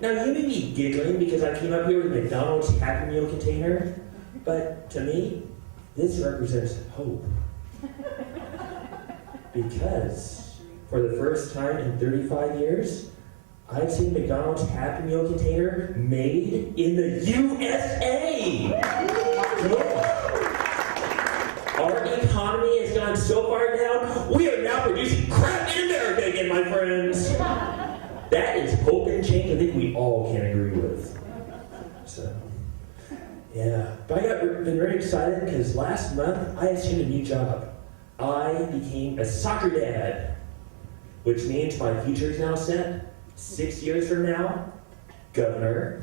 Now, you may be giggling because I came up here with McDonald's Happy Meal container, but to me, this represents hope. Because for the first time in 35 years, I've seen McDonald's Happy Meal container made in the USA! Yeah. Our economy has gone so far down, we are now producing crap in America again, my friends! That is hope and change I think we all can agree with. So, yeah. But I've been very excited because last month I assumed a new job. I became a soccer dad, which means my future is now set. 6 years from now, governor.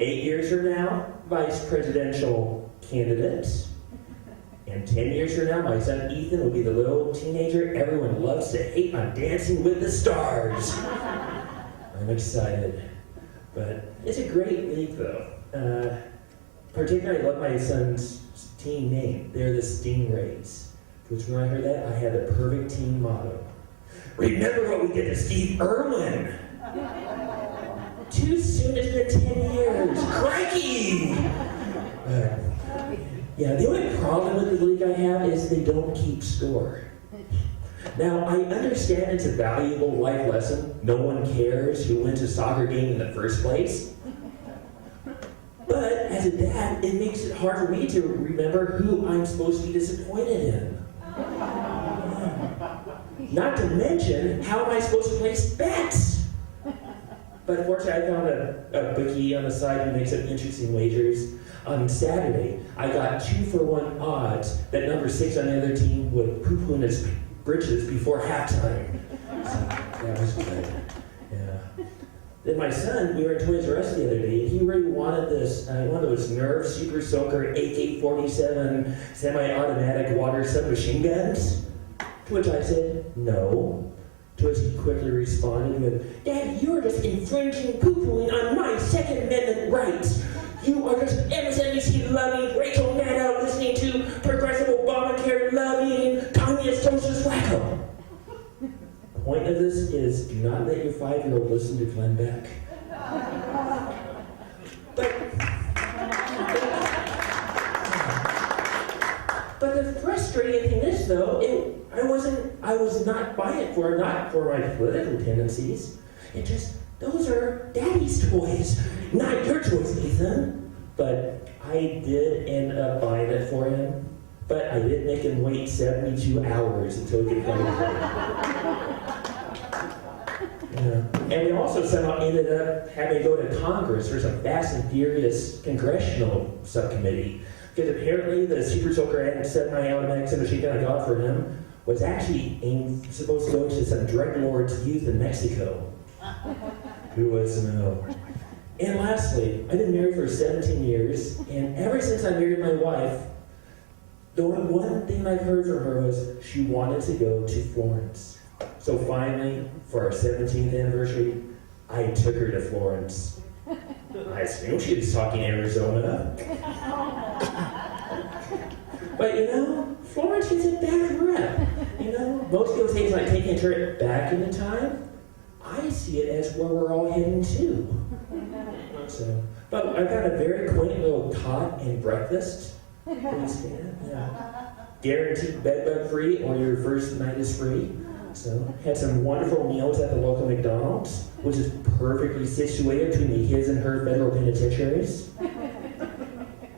8 years from now, vice presidential candidate. And 10 years from now, my son Ethan will be the little teenager everyone loves to hate on Dancing with the Stars. I'm excited. But it's a great league, though. Particularly, I love my son's team name. They're the Stingrays. Which when I heard that, I had the perfect team motto. Remember what we did to Steve Irwin. Too soon, it's been 10 years. Crikey! Yeah, the only problem with the league I have is they don't keep score. Now, I understand it's a valuable life lesson. No one cares who wins a soccer game in the first place. But as a dad, it makes it hard for me to remember who I'm supposed to be disappointed in. Not to mention, how am I supposed to place bets? But fortunately, I found a bookie on the side who makes up interesting wagers. On Saturday, I got 2-for-1 odds that number 6 on the other team would poo-poo in his britches before halftime. So that was good. Yeah. Then my son, we were at Toys R Us the other day, and he really wanted this, one of those Nerf Super Soaker AK-47 semi-automatic water submachine guns. To which I said, no. To which he quickly responded with, Dad, you're just infringing poo-pooing on my Second Amendment rights. You are just MSNBC-loving, Rachel Maddow listening to progressive Obamacare-loving, communist socialist wacko. Point of this is, do not let your 5-year-old listen to Glenn Beck. But the frustrating thing is, though, I was not buying it not for my political tendencies. Those are Daddy's toys, not your toys, Ethan. But I did end up buying it for him. But I did make him wait 72 hours until he could play with it. Yeah. And we also somehow ended up having to go to Congress for some fast and furious congressional subcommittee. Because apparently the Super Soaker and semi-automatic submachine gun I got for him was actually supposed to go to some drug lord's youth in Mexico. Who was no. And lastly, I've been married for 17 years, and ever since I married my wife, the one thing I've heard from her was she wanted to go to Florence. So finally, for our 17th anniversary, I took her to Florence. I assumed she was talking Arizona. But Florence gets a bad rep. Most people say it's like taking a trip back in the time. I see it as where we're all heading to. So, but I've got a very quaint little cot and breakfast. Yeah. Guaranteed bedbug free, or your first night is free. So, had some wonderful meals at the local McDonald's, which is perfectly situated between his and her federal penitentiaries.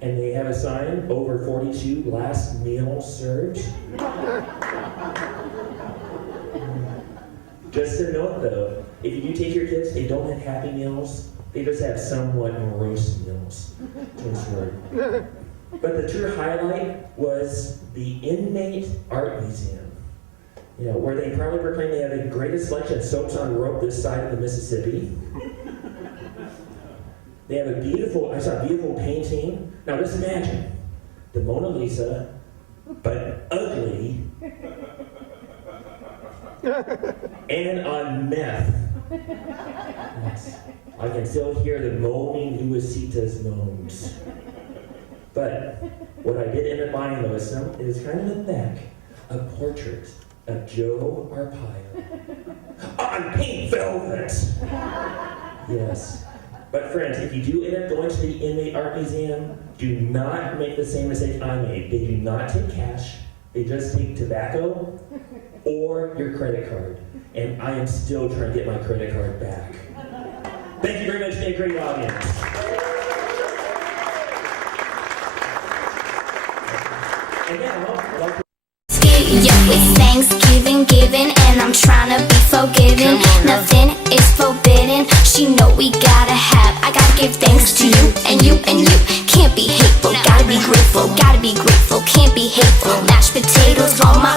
And they have a sign, over 42, last meal served. Just a note though, if you do take your kids, they don't have Happy Meals, they just have somewhat morose meals. But the true highlight was the Inmate Art Museum. Where they proudly proclaim they have the greatest selection of soaps on rope this side of the Mississippi. They have I saw a beautiful painting. Now just imagine, the Mona Lisa, but ugly, and on meth. Yes. I can still hear the moaning Luisita's moans. But what I did end up buying, though, is kind of in the back, a portrait of Joe Arpaio. on pink velvet. Yes. But friends, if you do end up going to the Inmate Art Museum, do not make the same mistake I made. They do not take cash. They just take tobacco or your credit card. And I am still trying to get my credit card back. Thank you very much. Been a great audience. And now, Yo, it's Thanksgiving, giving, and I'm trying to be forgiven. Nothing is forbidden. She know we gotta have. I gotta give thanks to you and you and you. Can't be hateful, gotta be grateful, gotta be grateful. Can't be hateful. Mashed potatoes on my